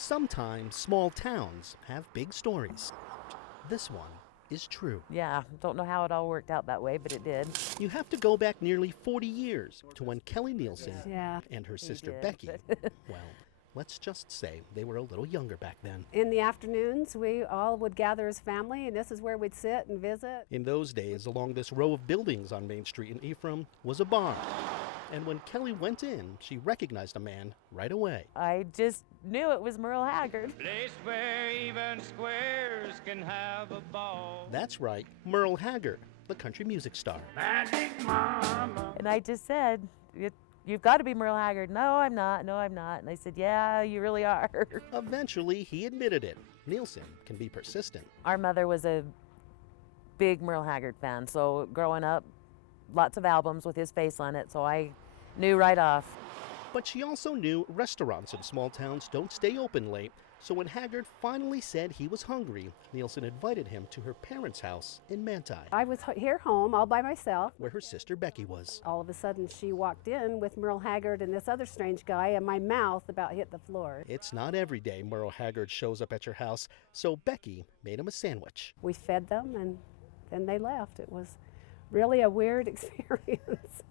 Sometimes small towns have big stories. This one is true. Yeah, don't know how it all worked out that way, but it did. You have to go back nearly 40 years to when Kelly Nielsen and her sister did, Becky, well, let's just say they were a little younger back then. In the afternoons, we all would gather as family, and this is where we'd sit and visit. In those days, along this row of buildings on Main Street in Ephraim was a barn. And when Kelly went in, she recognized a man right away. I just knew it was Merle Haggard. Place where even squares can have a ball. That's right, Merle Haggard, the country music star. Magic Mama. And I just said, you've got to be Merle Haggard. No, I'm not. No, I'm not. And they said, yeah, you really are. Eventually, he admitted it. Nielsen can be persistent. Our mother was a big Merle Haggard fan, so growing up, lots of albums with his face on it, so I knew right off. But she also knew restaurants in small towns don't stay open late, so when Haggard finally said he was hungry, Nielsen invited him to her parents' house in Manti. I was here home all by myself. Where her sister Becky was. All of a sudden, she walked in with Merle Haggard and this other strange guy, and my mouth about hit the floor. It's not every day Merle Haggard shows up at your house, so Becky made him a sandwich. We fed them, and then they left. It was really a weird experience.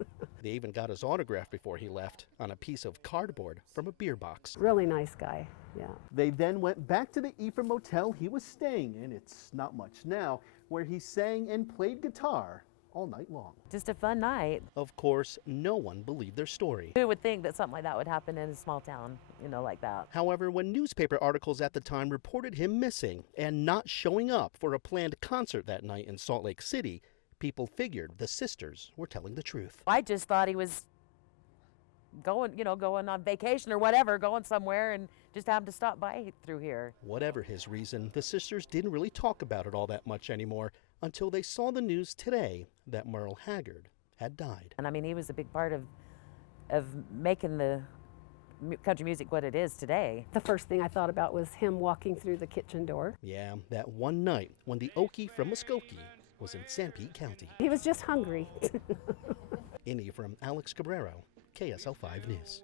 They even got his autograph before he left on a piece of cardboard from a beer box. Really nice guy, yeah. They then went back to the Ephraim motel he was staying in, it's not much now, where he sang and played guitar all night long. Just a fun night. Of course, no one believed their story. Who would think that something like that would happen in a small town, like that? However, when newspaper articles at the time reported him missing and not showing up for a planned concert that night in Salt Lake City, people figured the sisters were telling the truth. I just thought he was going on vacation or whatever, going somewhere and just happened to stop by through here. Whatever his reason, the sisters didn't really talk about it all that much anymore until they saw the news today that Merle Haggard had died. And I mean, he was a big part of making the country music what it is today. The first thing I thought about was him walking through the kitchen door. Yeah, that one night when the Okie from Muskogee was in Sanpete County. He was just hungry. In Ephraim, Alex Cabrero, KSL 5 News.